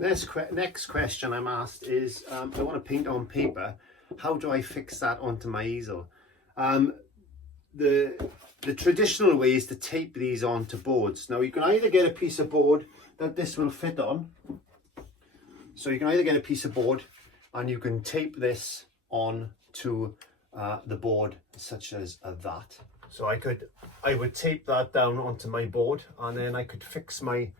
Next question I'm asked is, I want to paint on paper. How do I fix that onto my easel? The traditional way is to tape these onto boards. Now you can either get a piece of board that this will fit on. So you can either get a piece of board and you can tape this on to the board, such as that. So I would tape that down onto my board, and then I could fix my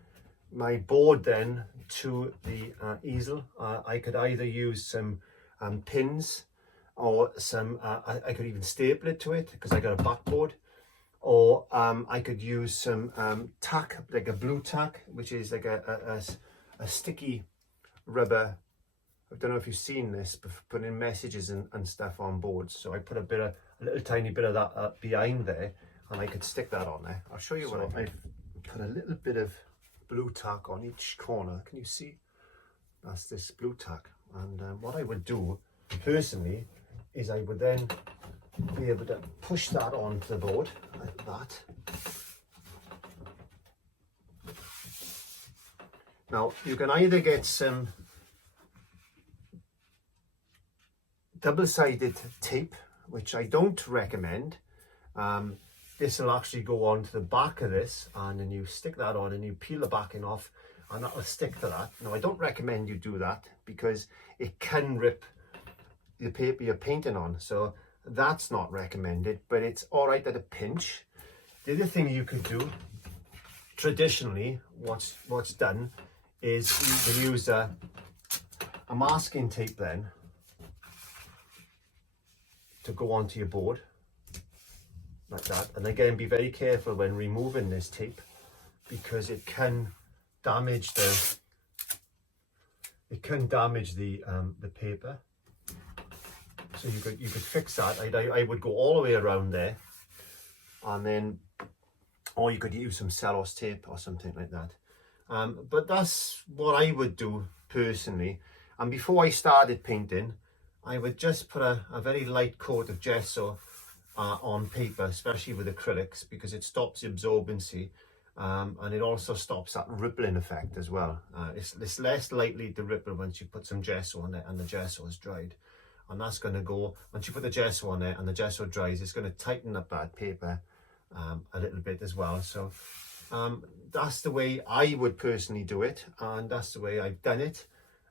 board then to the easel. I could either use some pins, or some I could even staple it to it because I got a backboard, or I could use some tack, like a blue tack, which is like a sticky rubber. I don't know if you've seen this, but putting messages and stuff on boards. So I put a little tiny bit of that behind there, and I could stick that on there. I'll show you what I've put a little bit of blue tack on each corner. Can you see? That's this blue tack. And what I would do personally is I would then be able to push that onto the board like that. Now you can either get some double-sided tape, which I don't recommend. This will actually go on to the back of this, and then you stick that on and you peel the backing off, and that will stick to that. Now I don't recommend you do that because it can rip the paper you're painting on, so that's not recommended, but it's all right at a pinch. The other thing you could do, traditionally, what's done is you can use a masking tape then to go onto your board like that. And again, be very careful when removing this tape because it can damage the paper. So you could fix that. I would go all the way around there, and then, or you could use some cellulose tape or something like that. But that's what I would do personally. And before I started painting, I would just put a very light coat of gesso on paper, especially with acrylics, because it stops the absorbency, and it also stops that rippling effect as well. It's less likely to ripple once you put some gesso on it and the gesso is dried. And that's going to go, once you put the gesso on it and the gesso dries, it's going to tighten up that paper a little bit as well. So that's the way I would personally do it, and that's the way I've done it.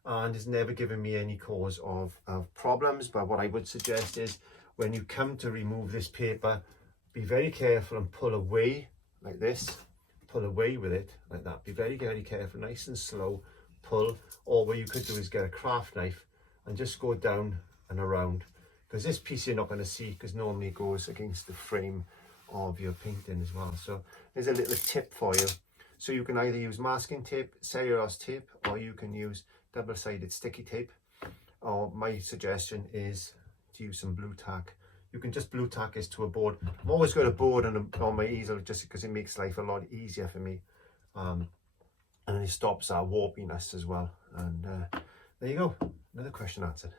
And it's never given me any cause of problems. But what I would suggest is when you come to remove this paper, be very careful and pull away like this. Pull away with it like that. Be very, very careful, nice and slow. Pull. Or what you could do is get a craft knife and just go down and around. Because this piece you're not going to see, because normally it goes against the frame of your painting as well. So there's a little tip for you. So you can either use masking tape, cellulose tape, or you can use double-sided sticky tape, or my suggestion is to use some blue tack. You can just blue tack this to a board. I've always got a board on my easel just because it makes life a lot easier for me, and it stops our warpiness as well. And there you go, another question answered.